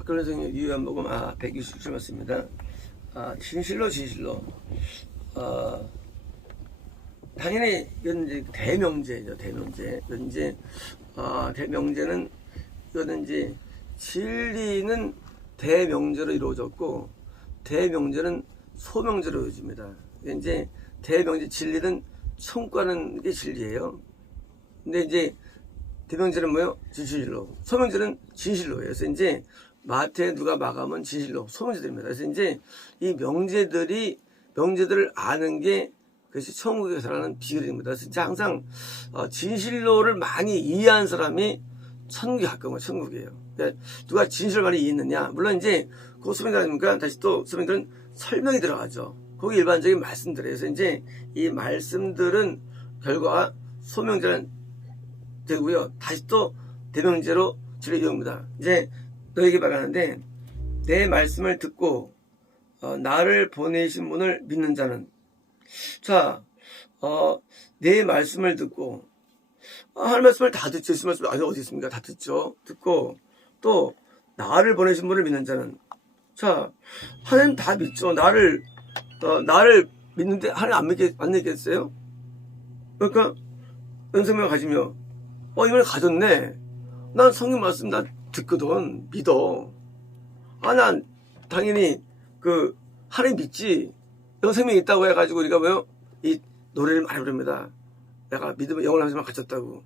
박근혜 선생님 유연복음 127 맞습니다. 진실로 당연히 이건 이제 대명제죠. 대명제. 이제 대명제는 이거는 이제 진리는 대명제로 이루어졌고 대명제는 소명제로 이루어집니다. 이제 대명제 진리는 청구하는 게 진리예요. 근데 이제 대명제는 뭐예요? 진실로. 소명제는 진실로예요. 그래서 이제 마태, 누가, 마감은 진실로, 소명제들입니다. 그래서 이제 이 명제들을 아는 게 그것이 천국에 살아가는 비결입니다. 그래서 이제 항상 진실로를 많이 이해한 사람이 천국에 가까운 거예요. 천국이에요. 그러니까 누가 진실을 많이 이해했느냐? 물론 이제 그 소명들 아닙니까? 다시 또 소명들은 설명이 들어가죠. 거기 일반적인 말씀들이에요. 그래서 이제 이 말씀들은 결과가 소명제는 되고요. 다시 또 대명제로 진리 이용입니다. 이제 너에게 말하는데 내 말씀을 듣고 나를 보내신 분을 믿는 자는 자, 내 말씀을 듣고 할 말씀을 다 듣죠. 예수 말씀 어디 있습니까? 다 듣죠. 듣고 또 나를 보내신 분을 믿는 자는 자, 하나님 다 믿죠. 나를 믿는데 하나님 안 믿겠어요? 그러니까 은성명을 가지며 이번에 가졌네. 난 성경 말씀 나 듣거든. 믿어. 난 당연히 하나님 믿지. 영생명이 있다고 해가지고 우리가 뭐요? 이 노래를 많이 부릅니다. 내가 믿으면 영원한 생명 가졌다고.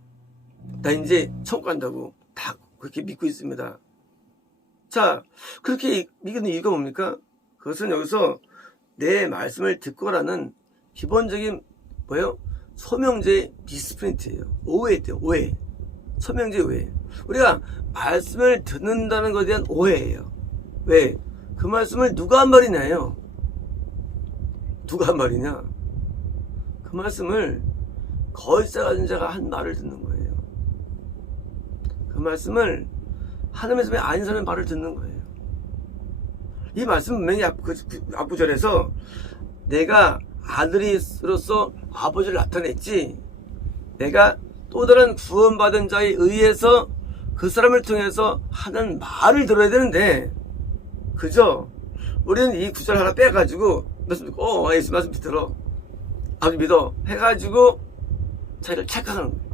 나 이제 천국 간다고. 다 그렇게 믿고 있습니다. 자, 그렇게 믿는 이유가 뭡니까? 그것은 여기서 내 말씀을 듣고라는 기본적인 뭐예요? 소명제의 미스프린트예요. 오해예요. 오해. 소명제 오해. 우리가 말씀을 듣는다는 것에 대한 오해예요. 왜? 그 말씀을 누가 한 말이냐요? 누가 한 말이냐? 그 말씀을 거짓사 가진 자가 한 말을 듣는 거예요. 그 말씀을 하나님의 말씀이 아닌 사람의 말을 듣는 거예요. 이 말씀은 분명히 앞구절에서 내가 아들이로서 아버지를 나타냈지 내가 또 다른 구원받은 자에 의해서 그 사람을 통해서 하는 말을 들어야 되는데 그죠? 우리는 이 구절 하나 빼가지고 말씀 듣고 예수 말씀 들어 아버지 믿어 해가지고 자기를 착각하는 거예요.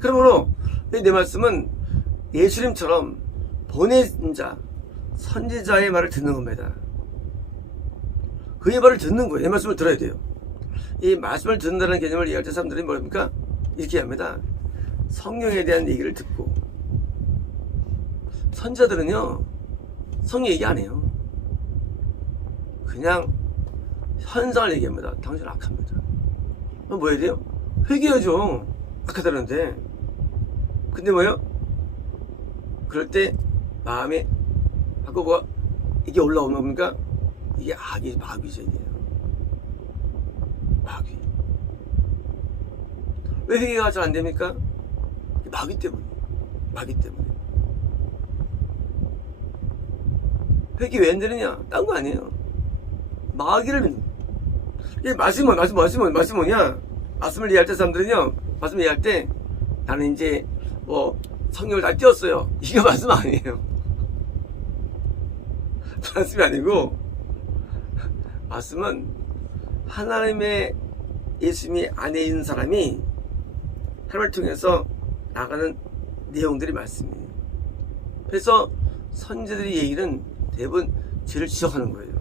그러므로 내 말씀은 예수님처럼 보낸 자 선지자의 말을 듣는 겁니다. 그의 말을 듣는 거예요. 이 말씀을 들어야 돼요. 이 말씀을 듣는다는 개념을 이해할 때 사람들이 뭐랍니까? 이렇게 합니다. 성령에 대한 얘기를 듣고 선지자들은요 성령 얘기 안 해요. 그냥 현상을 얘기합니다. 당신 악합니다. 뭐 해야 돼요? 회개하죠. 악하다는데 근데 뭐예요? 그럴 때 마음에 뭐가 이게 올라오는 겁니까? 이게 마귀죠. 이게 마귀. 왜 회개가 잘 안 됩니까? 마귀 때문에. 회개 왜 안 되느냐? 딴 거 아니에요. 마귀를 믿는. 이게 말씀이 뭐냐? 말씀을 이해할 때 사람들은요, 말씀을 이해할 때 나는 이제 성경을 다 띄웠어요. 이게 말씀 아니에요. 말씀이 아니고, 말씀은 하나님의 예수님이 안에 있는 사람이 하나님을 통해서 나가는 내용들이 말씀이에요. 그래서 선지자들의 얘기는 대부분 죄를 지적하는 거예요.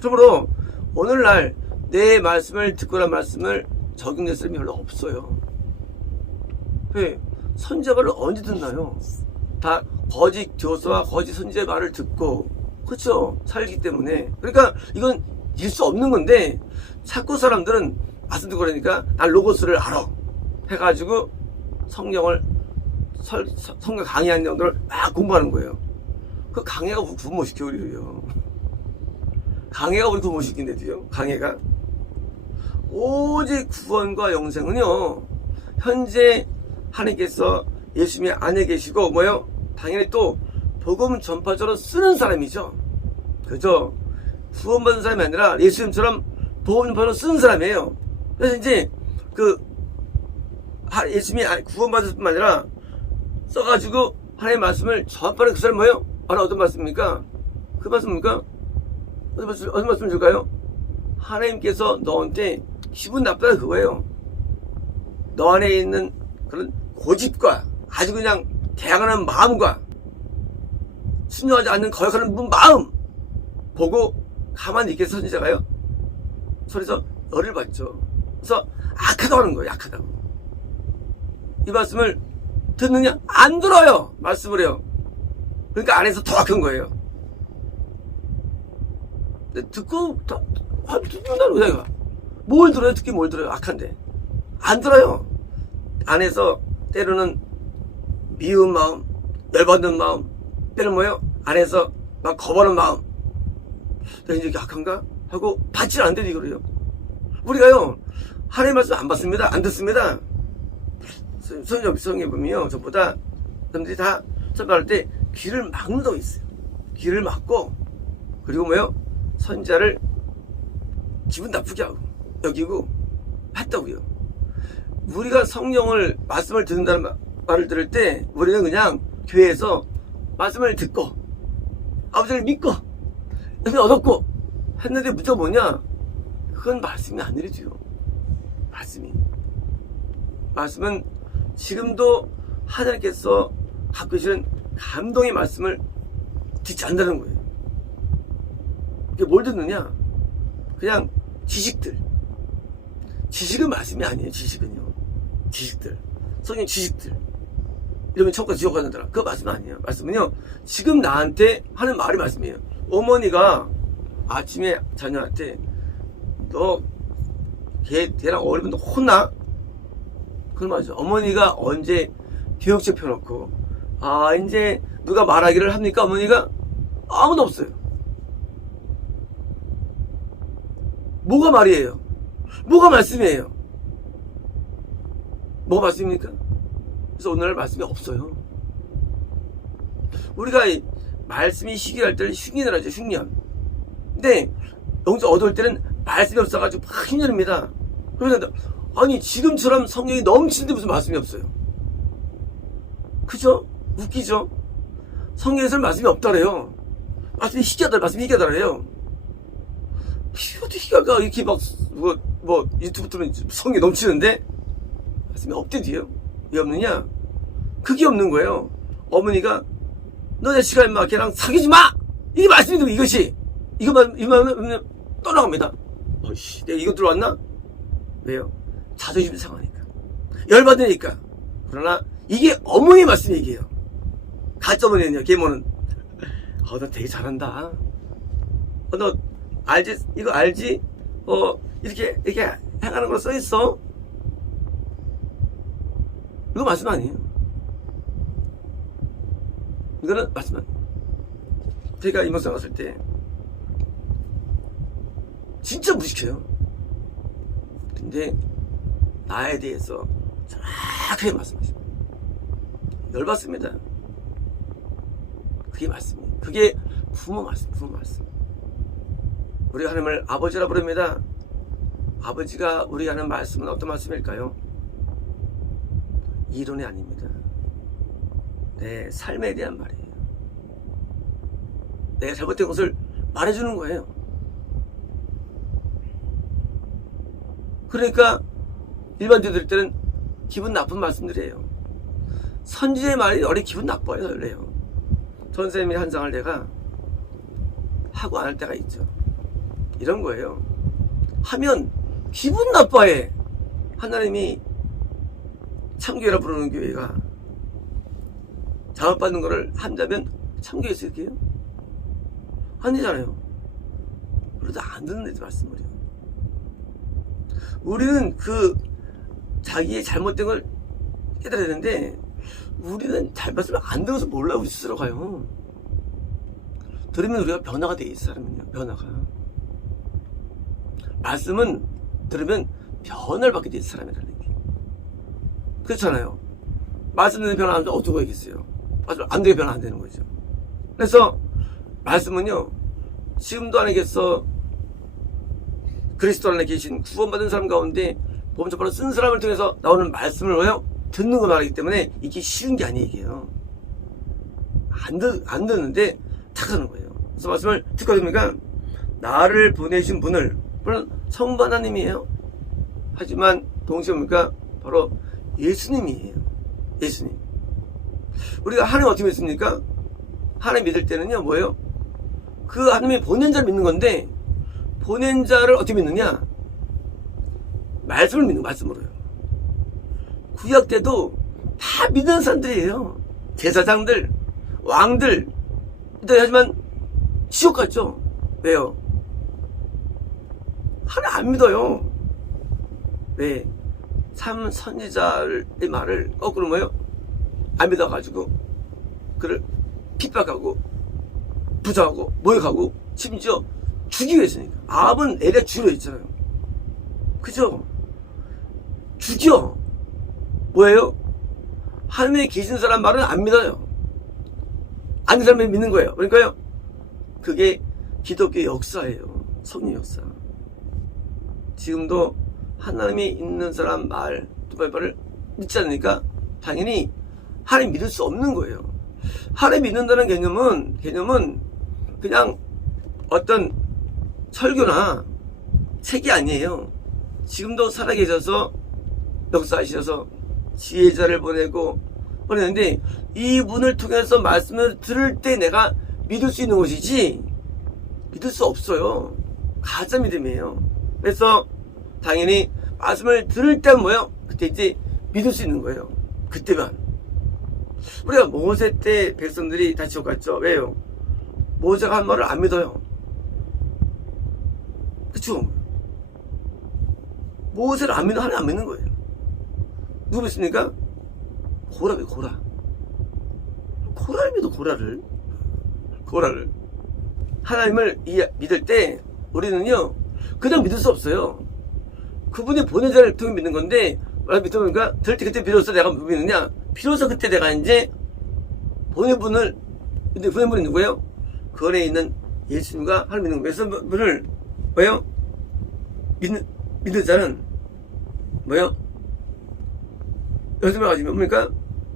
그러므로 오늘날 내 말씀을 듣고란 말씀을 적용될 사람이 별로 없어요. 왜? 선지자 말을 언제 듣나요? 다 거짓 교사와 거짓 선지자의 말을 듣고 그렇죠? 살기 때문에. 그러니까 이건 이길 수 없는 건데 자꾸 사람들은 말씀 듣고 그러니까 난 로고스를 알아 해가지고 성경 강의하는 내용들을 막 공부하는 거예요. 그 강해가 구분 못 시켜 우리를요. 강해가 우리 구분 못 시킨대도요. 강해가 오직 구원과 영생은요 현재 하나님께서 예수님이 안에 계시고 뭐요? 당연히 또 복음 전파자로 쓰는 사람이죠. 그죠? 구원받은 사람이 아니라 예수님처럼 복음 전파자로 쓰는 사람이에요. 그래서 이제 예수님이 구원받을 뿐만 아니라 써가지고 하나님의 말씀을 전파하는 그 사람이 뭐예요? 어떤 말씀입니까? 그 말씀입니까? 어떤 말씀 줄까요? 하나님께서 너한테 기분 나쁘다 그거예요. 너 안에 있는 그런 고집과 아주 그냥 대항하는 마음과 순종하지 않는 거역하는 마음 보고 가만히 있겠어 선지자가요? 그래서 열을 받죠. 그래서 악하다고 하는 거예요. 약하다고. 이 말씀을 듣느냐? 안 들어요. 말씀을 해요. 그러니까 안에서 더 악한 거예요. 듣고 듣는다고 내가 뭘 들어요? 듣기 뭘 들어요? 악한데 안 들어요. 안에서 때로는 미운 마음, 열받는 마음, 때는 뭐예요? 안에서 막 거부하는 마음. 내가 이제 약한가? 하고 받지 않는데 이거래요. 우리가요 하나님 말씀 안 받습니다. 안 듣습니다. 성경 보면요 전보다 사람들이 다 설교할 때 귀를 막는 거 있어요. 귀를 막고 그리고 뭐예요? 선지자를 기분 나쁘게 하고 여기고 했다고요. 우리가 성령을 말씀을 듣는다는 말을 들을 때 우리는 그냥 교회에서 말씀을 듣고 아버지를 믿고 은혜 얻었고 했는데 문제가 뭐냐? 그건 말씀이 아니래요. 말씀은 지금도 하나님께서 갖고 계시는 감동의 말씀을 듣지 않는다는 거예요. 이게 뭘 듣느냐? 그냥 지식들. 지식은 말씀이 아니에요. 지식은요. 지식들. 성경 지식들. 이러면 천국과 지옥 가는더라. 그거 말씀 아니에요. 말씀은요. 지금 나한테 하는 말이 말씀이에요. 어머니가 아침에 자녀한테 너 걔랑 어울리면 너 혼나? 그건 맞아. 어머니가 언제 교육책 펴놓고 이제 누가 말하기를 합니까? 어머니가 아무도 없어요. 뭐가 말이에요? 뭐가 말씀이에요? 뭐가 말씀입니까? 그래서 오늘 말씀이 없어요. 우리가 말씀이 희귀할 때는 흉년을 하죠. 흉년. 근데 영적 얻을 때는 말씀이 없어가지고 막 흉년입니다. 그러면 아니 지금처럼 성령이 넘치는데 무슨 말씀이 없어요? 그죠? 웃기죠? 성경에서는 말씀이 없다래요. 말씀이 희귀하다. 말씀이 희귀하다래요. 어떻게 희귀하가 이렇게 막 뭐 유튜브 뜨면 성경이 넘치는데 말씀이 없대디요. 왜 없느냐? 그게 없는 거예요. 어머니가 너 내 시간 막 걔랑 사귀지 마! 이게 말씀인데 이것이 이거만 떠나갑니다. 내가 이거 들어왔나? 왜요? 자존심 상하니까 열받으니까. 그러나 이게 어머니의 말씀 얘기예요. 가짜 어머니는요. 계모는 너 되게 잘한다. 너 알지? 이거 알지? 이렇게 행하는 거 써있어. 이거 말씀 아니에요. 이거는 말씀 아니에요. 제가 임원상 갔을 때 진짜 무식해요. 근데 나에 대해서 정확하게 말씀하시고 열받습니다. 그게 말씀이에요. 그게 부모 말씀. 우리가 하나님을 아버지라 부릅니다. 아버지가 우리가 하는 말씀은 어떤 말씀일까요? 이론이 아닙니다. 내 삶에 대한 말이에요. 내가 잘못된 것을 말해주는 거예요. 그러니까 일반적으로 들을 때는 기분 나쁜 말씀들이에요. 선지자의 말이 원래 기분 나빠요. 원래요. 전생의 한 장을 내가 하고 안 할 때가 있죠. 이런 거예요. 하면 기분 나빠해. 하나님이 참교회라 부르는 교회가 장업받는 거를 한다면 참교회 쓸게요? 아니잖아요. 그래도 안 듣는 애들 말씀을요. 우리는 자기의 잘못된 걸 깨달아야 되는데 우리는 잘못을 안 들어서 몰라 우리 스스로 가요. 들으면 우리가 변화가 돼 있어. 사람은요. 변화가. 말씀은 들으면 변화를 받게 돼 있어. 사람이라는 게. 그렇잖아요. 말씀 듣는 변화 안 되면 어떻게 하겠어요? 말씀 안 되게 변화 안 되는 거죠. 그래서 말씀은요. 지금도 안에겠어 그리스도 안에 계신 구원받은 사람 가운데 범접하러 쓴 사람을 통해서 나오는 말씀을 듣는 거 말하기 때문에 이게 쉬운 게 아니에요. 안 듣는데 탁 하는 거예요. 그래서 말씀을 듣고 됩니까? 나를 보내신 분을, 물론 성부 하나님이에요. 하지만 동시에 뭡니까? 바로 예수님이에요. 예수님. 우리가 하나님 어떻게 믿습니까? 하나님 믿을 때는요, 뭐예요? 그 하나님이 보낸 자를 믿는 건데, 보낸 자를 어떻게 믿느냐? 말씀을 믿는 거, 말씀으로요. 구약 때도 다 믿는 사람들이에요. 제사장들, 왕들. 하지만 지옥 갔죠. 왜요? 하나님 안 믿어요. 왜? 참 선지자의 말을 거꾸로 뭐예요? 안 믿어가지고 그를 핍박하고 부정하고 모욕하고 심지어 죽이려 했으니까. 아합은 엘리야 죽이려 했잖아요. 그죠? 죽여. 뭐예요? 하나님의 계신 사람 말은 안 믿어요. 아는 사람이 믿는 거예요. 그러니까요, 그게 기독교 역사예요. 성령 역사. 지금도 하나님이 있는 사람 말, 말을 믿지 않으니까 당연히 하나님 믿을 수 없는 거예요. 하나님 믿는다는 개념은 그냥 어떤 설교나 책이 아니에요. 지금도 살아계셔서 역사하셔서 지혜자를 보내는데 이분을 통해서 말씀을 들을 때 내가 믿을 수 있는 것이지 믿을 수 없어요. 가짜 믿음이에요. 그래서 당연히 말씀을 들을 때는 뭐예요? 그때 이제 믿을 수 있는 거예요. 그때만. 우리가 모세 때 백성들이 다 지옥 갔죠. 왜요? 모세가 한 말을 안 믿어요. 그쵸? 모세를 안 믿는, 하나님 안 믿는 거예요. 누구 믿습니까? 고라를 믿어, 고라를. 하나님을 믿을 때 우리는요, 그냥 믿을 수 없어요. 그분이 보낸 자를 통해 믿는 건데, 믿으니까 들을 때 그때 비로소 내가 믿느냐? 비로소 그때 내가 이제 보낸 분이 누구예요? 그 안에 있는 예수님과 하나님 믿는 거예요. 그래서 분을 뭐예요? 믿는 자는 뭐예요? 연습을 가지면 뭡니까?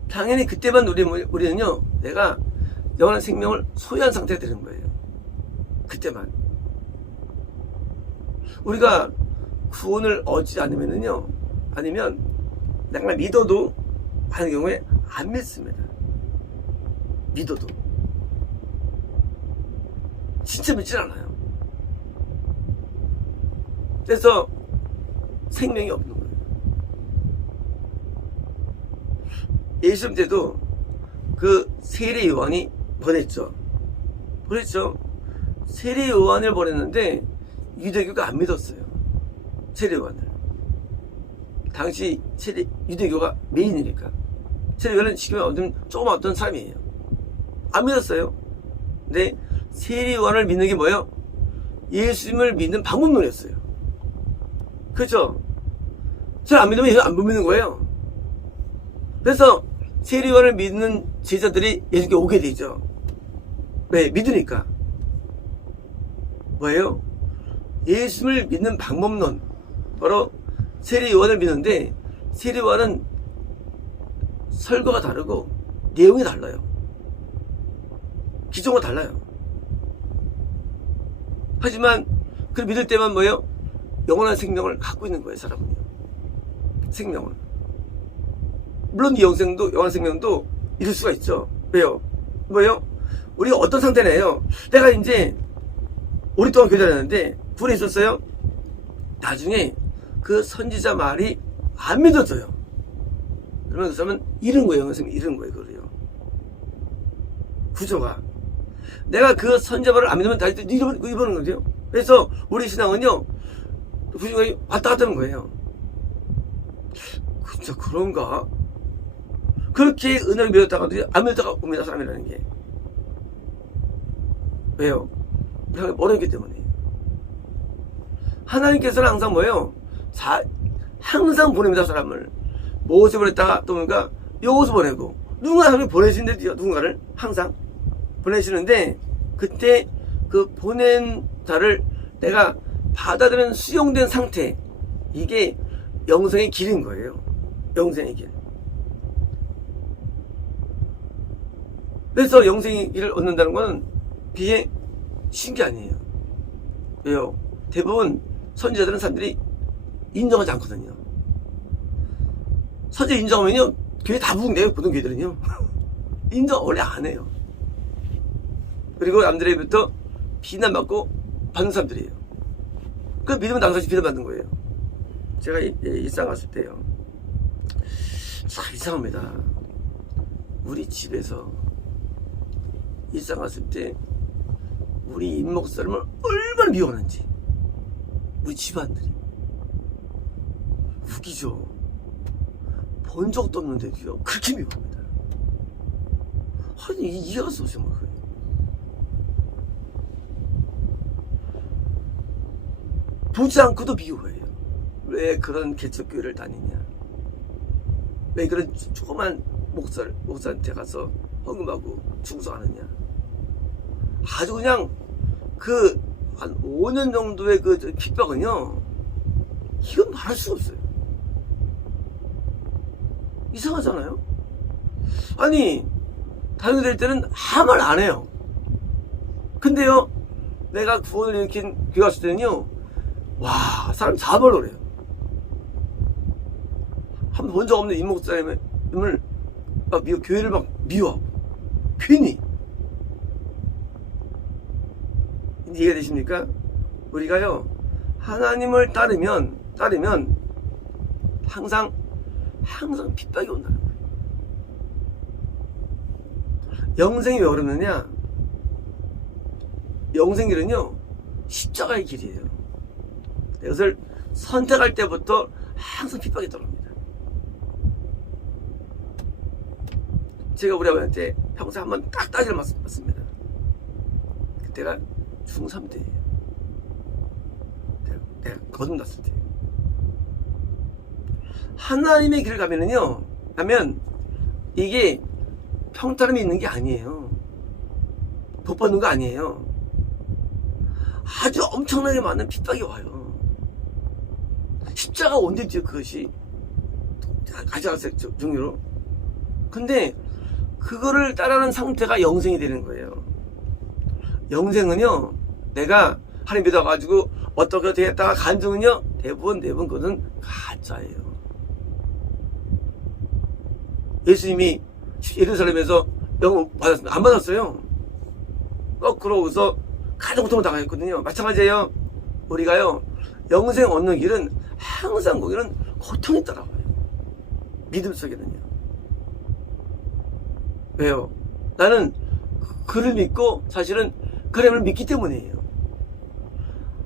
당연히 그때만 우리는요, 내가 영원한 생명을 소유한 상태가 되는 거예요. 그때만. 우리가 구원을 얻지 않으면요, 아니면 내가 믿어도 많은 경우에 안 믿습니다. 믿어도 진짜 믿질 않아요. 그래서 생명이 없는 거예요. 예수님 때도 그 세례 요한이 보냈죠. 세례 요한을 보냈는데 유대교가 안 믿었어요. 세례 요한을. 당시 유대교가 메인이니까. 세례 요한은 지금 조그만 어떤 사람이에요. 안 믿었어요. 근데 세례 요한을 믿는 게 뭐예요? 예수님을 믿는 방법론이었어요. 그렇죠? 잘 안 믿으면 예수 안 믿는 거예요. 그래서 세례 요한을 믿는 제자들이 예수께 오게 되죠. 왜? 믿으니까. 뭐예요? 예수님을 믿는 방법론. 바로 세례 요한을 믿는데 세례 요한은 설교가 다르고 내용이 달라요. 기존과 달라요. 하지만 그걸 믿을 때만 뭐예요? 영원한 생명을 갖고 있는 거예요, 사람은요. 생명을. 물론 이 영원한 생명도 이룰 수가 있죠. 왜요? 뭐예요? 우리가 어떤 상태네요? 내가 이제 오랫동안 교제를 했는데 불에 있었어요. 나중에 그 선지자 말이 안 믿어져요. 그러면 그 사람은 잃은 거예요. 영원한 생명 잃은 거예요. 그래요. 구조가. 내가 그 선지자 말을 안 믿으면 다시 잃어버리는 거죠. 그래서 우리 신앙은요, 구조가 왔다 갔다 하는 거예요. 진짜 그런가? 그렇게 은혜를 믿었다가도 안 믿었다가 옵니다, 사람이라는 게. 왜요? 우리가 모르기 때문에. 하나님께서는 항상 뭐예요? 항상 보냅니다, 사람을. 모세 보냈다가 또 뭔가 여호수 보내고, 누군가 하나님 보내시는데, 누군가를 항상 보내시는데, 그때 그 보낸 자를 내가 받아들이는 수용된 상태, 이게 영생의 길인 거예요. 영생의 길. 그래서 영생의 길을 얻는다는 건 그게 쉬운 게 아니에요. 왜요? 대부분 선지자들은 사람들이 인정하지 않거든요. 선지자 인정하면요, 교회 다 부흥돼요. 보통 교회들은요. 인정 원래 안 해요. 그리고 남들에게부터 비난받고 받는 사람들이에요. 그 믿으면 당사시 비난받는 거예요. 제가 일상 갔을 때요, 참 이상합니다. 우리 집에서 일상 갔을 때 우리 임목사님을 얼마나 미워하는지, 우리 집안들이. 웃기죠. 본 적도 없는데도요 그렇게 미워합니다. 아니 이해가 안 쏘죠. 뭐. 보지 않고도 미워해요. 왜 그런 개척교회를 다니냐, 왜 그런 조그만 목사한테 가서 헌금하고 충성하느냐. 아주 그냥 그 한 5년 정도의 그 핍박은요, 이건 말할 수가 없어요. 이상하잖아요. 아니 다른 될 때는 아무 말 안 해요. 근데요, 내가 구원을 일으킨 교회 갔을 때는요, 와, 사람 잡아버려 그래요. 한 번 본 적 없는 임목사님을 막 교회를 막 미워하고 괜히. 이해가 되십니까? 우리가요 하나님을 따르면 항상 핍박이 온다는 거예요. 영생이 왜 어렵느냐? 영생길은요 십자가의 길이에요. 이것을 선택할 때부터 항상 핍박이 들어옵니다. 제가 우리 아버지한테 평소에 한 번 딱 따지를 맞습니다. 그때가 중3 때예요. 내가 거듭났을 때. 하나님의 길을 가면 이게 평타름이 있는 게 아니에요. 복 받는 거 아니에요. 아주 엄청나게 많은 핍박이 와요. 십자가 온대죠. 그것이 가져가세요 종류로. 근데 그거를 따르는 상태가 영생이 되는 거예요. 영생은요, 내가 하나님 믿어가지고 어떻게 되겠다가 간증은요, 대부분 그것은 가짜예요. 예수님이 예루살렘에서 영을 받았습니다. 안 받았어요. 거꾸로서 가장 고통을 당했거든요. 마찬가지예요. 우리가요 영생 얻는 길은 항상 거기는 고통이 따라와요. 믿음 속에는요. 왜요? 나는 그를 믿고 사실은 그림을 믿기 때문이에요.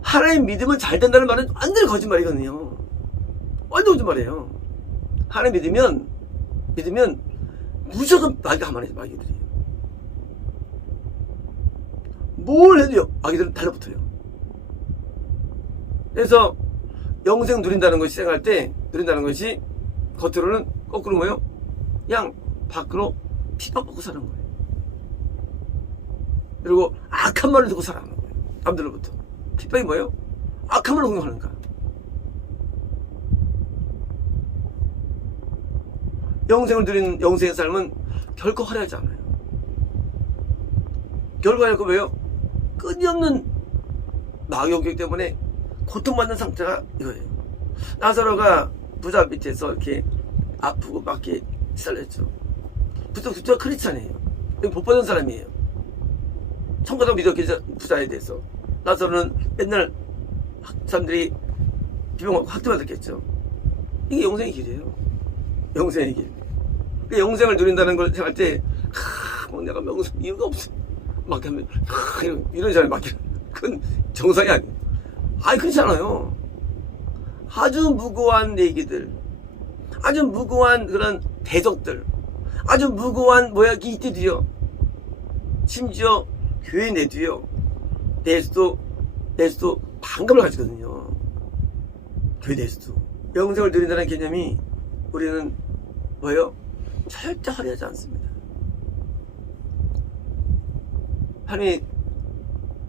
하나님 믿으면 잘 된다는 말은 완전히 거짓말이거든요. 완전 거짓말이에요. 하나님 믿으면 무조건 마귀가 가만히 있어요. 마귀들이 뭘 해도요 마귀들은 달라붙어요. 그래서 영생 누린다는 것이 생각할 때 누린다는 것이 겉으로는 거꾸로 뭐예요? 그냥 밖으로 핍박받고 사는 거예요. 그리고 악한 말을 듣고 살아가는 거예요. 남들로부터. 핍박이 뭐예요? 악한 말을 공격하는 거야. 영생을 누리는 영생의 삶은 결코 화려하지 않아요. 결과가 왜요? 끊임없는 마귀 공격 때문에 고통받는 상태가 이거예요. 나사로가 부자 밑에서 이렇게 아프고 막 이렇게 시달렸죠. 부자가 크리스찬이에요. 복 받은 사람이에요. 천국도 믿었겠죠. 부자에 대해서. 나사로는 맨날 사람들이 비방하고 학대받았겠죠. 이게 영생의 길이에요. 영생의 길. 그 영생을 누린다는 걸 생각할 때, 뭐 내가 명성 이유가 없어. 막 하면, 이런 사람이 막, 그건 정상이 아니에요. 아니, 그렇지 않아요. 아주 무고한 얘기들, 아주 무고한 그런 대적들, 아주 무고한 이때도요. 심지어 교회 내도요. 내수도 반감을 가지거든요. 교회 내수도. 영생을 누린다는 개념이 우리는 뭐예요? 절대 화려하지 않습니다. 하나님이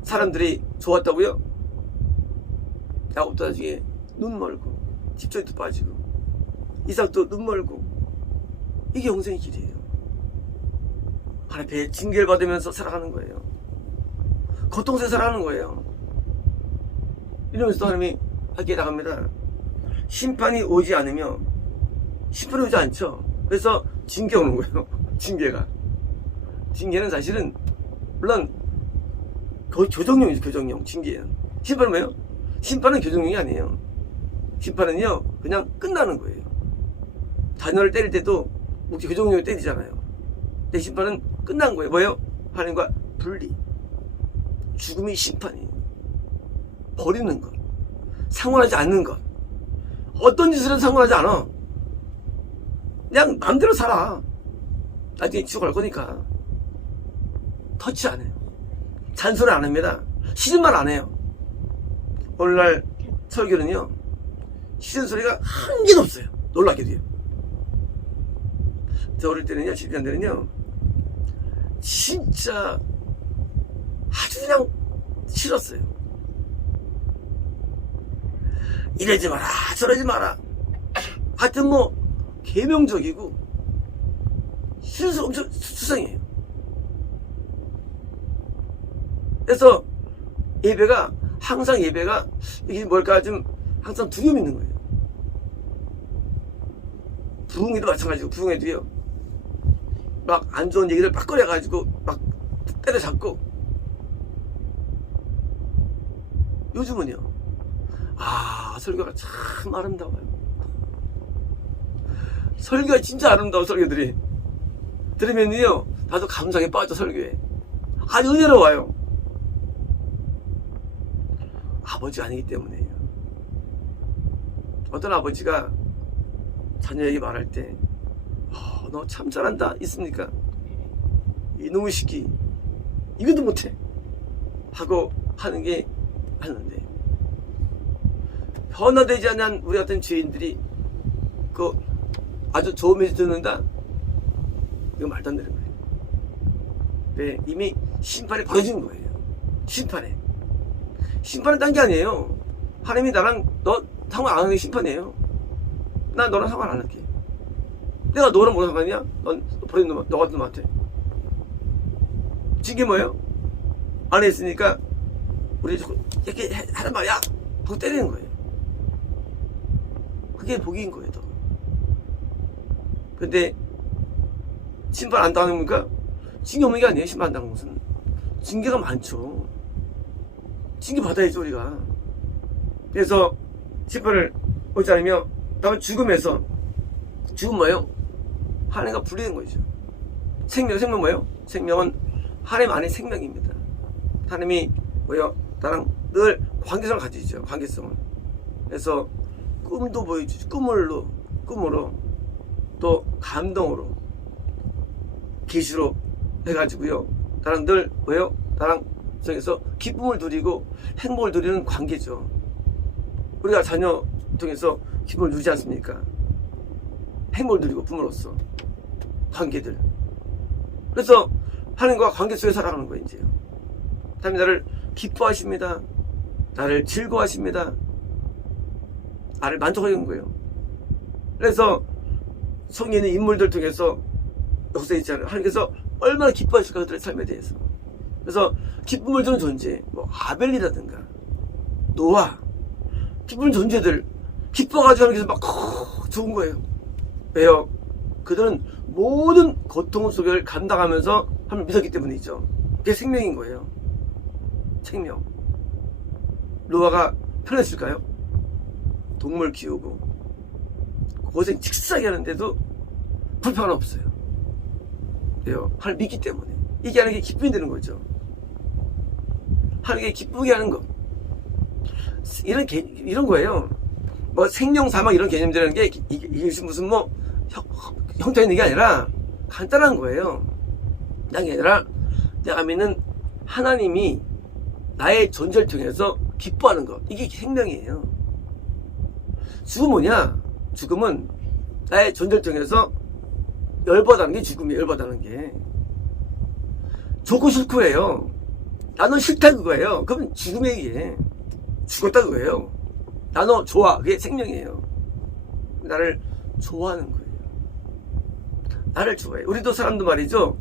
사람들이 좋았다고요? 야곱도 나중에 눈 멀고 집전도 빠지고 이삭도 눈 멀고 이게 영생의 길이에요. 하나님의 징계를 받으면서 살아가는 거예요. 고통 속에 살아가는 거예요. 이러면서 하나님이 하게 나갑니다. 심판이 오지 않지 않죠. 그래서 징계 오는 거예요. 징계는 사실은 물론 교정용이죠. 교정용. 징계는. 심판은 뭐예요? 심판은 교정용이 아니에요. 심판은요 그냥 끝나는 거예요. 자녀를 때릴 때도 목지 교정용을 때리잖아요. 근데 심판은 끝난 거예요. 뭐예요? 하나님과 분리. 죽음이 심판이에요. 버리는 것, 상관하지 않는 것. 어떤 짓을 상관하지 않아. 그냥 마음대로 살아. 나중에 지옥 갈 거니까. 터치 안 해요. 잔소리 안 합니다. 싫은 말 안 해요. 오늘날 설교는요 싫은 소리가 한 개도 없어요. 놀랍게도요. 저 어릴 때는요, 10년대는요 진짜 아주 그냥 싫었어요. 이러지 마라 저러지 마라. 하여튼 뭐 계명적이고 싫은 소리 엄청 수상해요. 그래서 항상 예배가 이게 뭘까 좀 항상 두려움이 있는 거예요. 부흥회도 마찬가지고, 부흥회도요 막 안 좋은 얘기를 막 꺼내가지고 막 때려잡고. 요즘은요 설교가 참 아름다워요. 설교가 진짜 아름다워. 설교들이 들으면요 나도 감상에 빠져. 설교에 아주 은혜로워요. 아버지가 아니기 때문에요. 어떤 아버지가 자녀에게 말할 때 너 참 잘한다 있습니까? 이놈의 새끼 이것도 못해 하고 하는 게 하는데, 변화되지 않은 우리 같은 죄인들이 그 아주 좋은 메시지 듣는다? 이거 말도 안 되는 거예요. 네, 이미 심판이 벌어진 거예요. 심판은 딴 게 아니에요. 하나님이 나랑 너 상관 안 하는 게 심판이에요. 난 너랑 상관 안 할게. 내가 너랑 뭐랑 상관이냐? 넌 버린 놈, 너 같은 놈한테. 징계 뭐예요? 안 했으니까 우리 이렇게 하란 말이야 하고 때리는 거예요. 그게 복인 거예요. 더. 근데 심판 안 당하는 겁니까? 징계 없는 게 아니에요. 심판 안 당하는 것은 징계가 많죠. 징계 받아야죠 우리가. 그래서 심판을 오지 않으며 다음 죽음에서, 죽음 뭐예요? 하나님과 분리된 거죠. 생명 뭐예요? 생명은 하나님 안에 생명입니다. 하나님이 뭐예요? 나랑 늘 관계성을 가지죠. 관계성을. 그래서 꿈도 보여주죠. 꿈으로 또 감동으로 계시로 해가지고요. 나랑 늘 뭐예요? 나랑 통해서 기쁨을 누리고 행복을 누리는 관계죠. 우리가 자녀 통해서 기쁨을 누리지 않습니까? 행복을 누리고 부모로서 관계들. 그래서 하나님과 관계 속에 살아가는 거예요. 이제요. 하나님 나를 기뻐하십니다. 나를 즐거워하십니다. 나를 만족하는 거예요. 그래서 성경에 있는 인물들 통해서 역사에 있잖아요. 하나님께서 얼마나 기뻐하실까 그들의 삶에 대해서. 그래서 기쁨을 주는 존재, 뭐 아벨이라든가 노아, 기쁜 존재들 기뻐가지고 하나님께서 막 좋은 거예요. 왜요? 그들은 모든 고통 속을 감당하면서 하나님을 믿었기 때문이죠. 그게 생명인 거예요. 생명. 노아가 편했을까요? 동물 키우고 고생 직사하게 하는데도 불편 없어요. 왜요? 하나님 믿기 때문에. 이게 하나님께 기쁨이 되는 거죠. 하나님께 기쁘게 하는 것. 이런 거예요. 뭐 생명, 사망 이런 개념들이라는 게 이게 무슨 뭐 형태 있는 게 아니라 간단한 거예요. 그게 아니라 내가 믿는 하나님이 나의 존재를 통해서 기뻐하는 것. 이게 생명이에요. 죽음은 뭐냐? 죽음은 나의 존재를 통해서 열받아하는 게 죽음이에요. 열받아하는 게. 좋고 싫고예요. 나는 싫다 그거예요. 그러면 죽음의 얘기에 죽었다 그거예요. 나는 좋아. 그게 생명이에요. 나를 좋아하는 거예요. 나를 좋아해. 우리도 사람도 말이죠.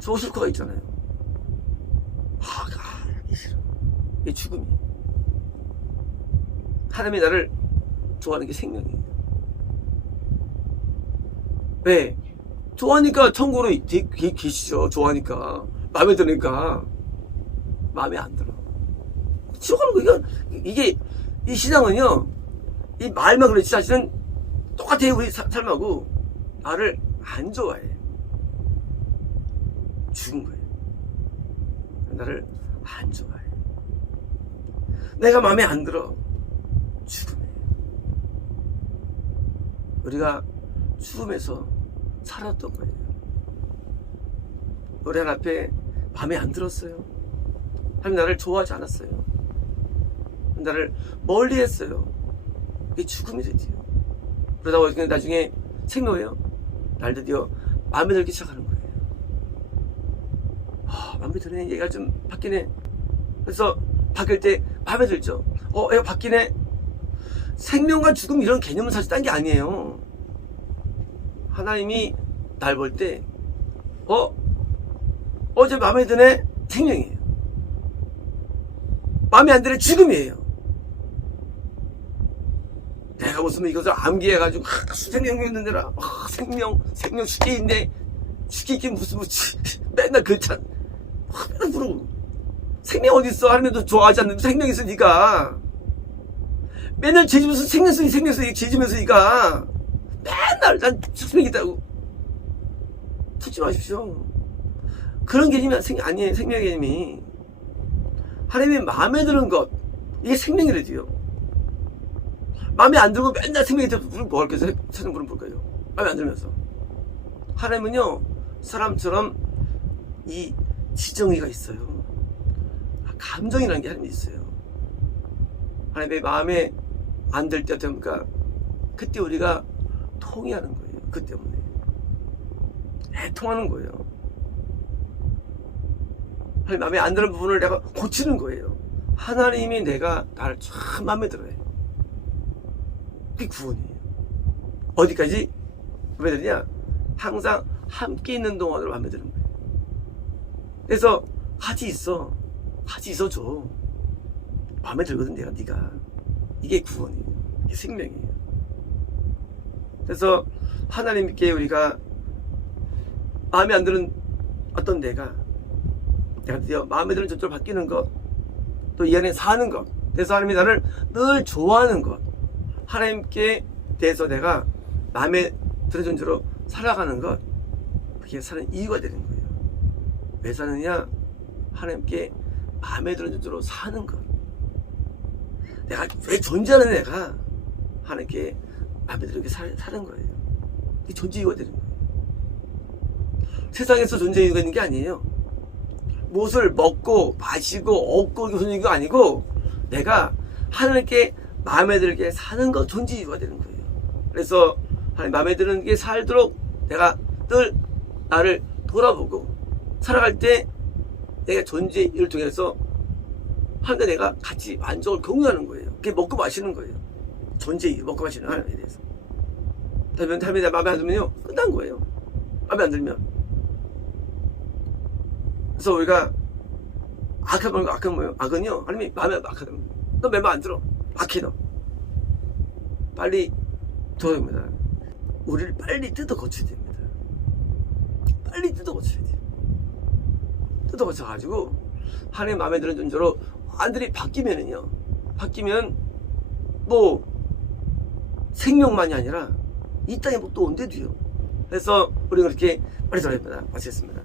좋으실 거가 있잖아요. 하기 싫어. 이게 죽음이에요. 하나님이 나를 좋아하는 게 생명이에요. 왜? 좋아하니까 천국으로 계시죠. 좋아하니까. 마음에 드니까. 마음에 안 들어. 지옥 가는 거, 이게, 이 신앙은요, 이 말만 그렇지, 사실은 똑같아요. 우리 삶하고. 나를 안 좋아해. 죽은 거예요. 나를 안 좋아해. 내가 마음에 안 들어. 죽음이에요. 우리가 죽음에서 살았던 거예요. 노래 앞에 마음에 안 들었어요. 하나님 나를 좋아하지 않았어요. 나를 멀리 했어요. 이게 죽음이 되지요. 그러다 보니까 나중에 생명이에요. 날 드디어 마음에 들기 시작하는 거예요. 마음에 드는 얘기가 좀 바뀌네. 그래서 바뀔 때 마음에 들죠. 얘가 바뀌네. 생명과 죽음 이런 개념은 사실 딴 게 아니에요. 하나님이 날 볼 때, 제 마음에 드네? 생명이에요. 마음에 안 드네? 죽음이에요. 내가 무슨 이것을 암기해가지고, 생명이었는데라. 생명 죽기인데, 죽기 무슨, 맨날 맨날 부르고. 생명 어딨어? 하나님도 좋아하지 않는데 생명 있으니까. 맨날 죄지면서 생명 쓰니, 죄지면서 니까. 맨날 난 생명 있다고. 듣지 마십시오. 그런 개념이 아니에요. 생명의 개념이. 하나님이 마음에 드는 것, 이게 생명이래요. 마음에 안 들고 맨날 생명이 들면 뭐 할까요? 세상 부르면 볼까요? 마음에 안 들면서. 하나님은요, 사람처럼 이 지정의가 있어요. 감정이라는 게 하나님이 있어요. 하나님의 마음에 안 들 때 됩니까? 그때 우리가 통해하는 거예요. 그 때문에. 애통하는 거예요. 하나님 마음에 안 드는 부분을 내가 고치는 거예요. 하나님이 나를 참 마음에 들어요. 그게 구원이에요. 어디까지 마음에 드냐? 항상 함께 있는 동안으로 마음에 드는 거예요. 그래서 같이 있어줘. 마음에 들거든 네가. 이게 구원이에요. 이게 생명이에요. 그래서 하나님께 우리가 마음에 안 드는 어떤 내가 드디어 마음에 드는 존재로 바뀌는 것, 또 이 안에 사는 것, 그래서 하나님이 나를 늘 좋아하는 것, 하나님께 대해서 내가 마음에 드는 존재로 살아가는 것, 그게 사는 이유가 되는 거예요. 왜 사느냐? 하나님께 마음에 드는 존재로 사는 것. 내가 왜 존재하는 내가 하나님께 마음에 들게 사는 거예요. 이게 존재 이유가 되는 거예요. 세상에서 존재 이유가 있는 게 아니에요. 무엇을 먹고 마시고 얻고 이게 존재 이유가 아니고 내가 하나님께 마음에 들게 사는 것 존재 이유가 되는 거예요. 그래서 하나님 마음에 드는 게 살도록 내가 늘 나를 돌아보고 살아갈 때 내가 존재 이유를 통해서 하나님과 내가 같이 만족을 공유하는 거예요. 그게 먹고 마시는 거예요. 존재 이유, 먹고 마시는 하나님에 대해서. 하나님이 내 마음에 안 들면요, 끝난 거예요. 마음에 안 들면. 그래서 우리가 악은 뭐예요? 악은요, 하나님이 마음에 악하다면 너 내 마음에 안 들어. 악해 너. 빨리 도와야 됩니다. 우리를 빨리 뜯어 고쳐야 됩니다. 빨리 뜯어 고쳐야 돼요. 뜯어 고쳐가지고 하나님 마음에 드는 존재로 완전히 바뀌면 뭐 생명만이 아니라 이 땅에 뭐 또 온대도요. 그래서 우리가 그렇게 빨리 살아야 됩니다. 마치겠습니다.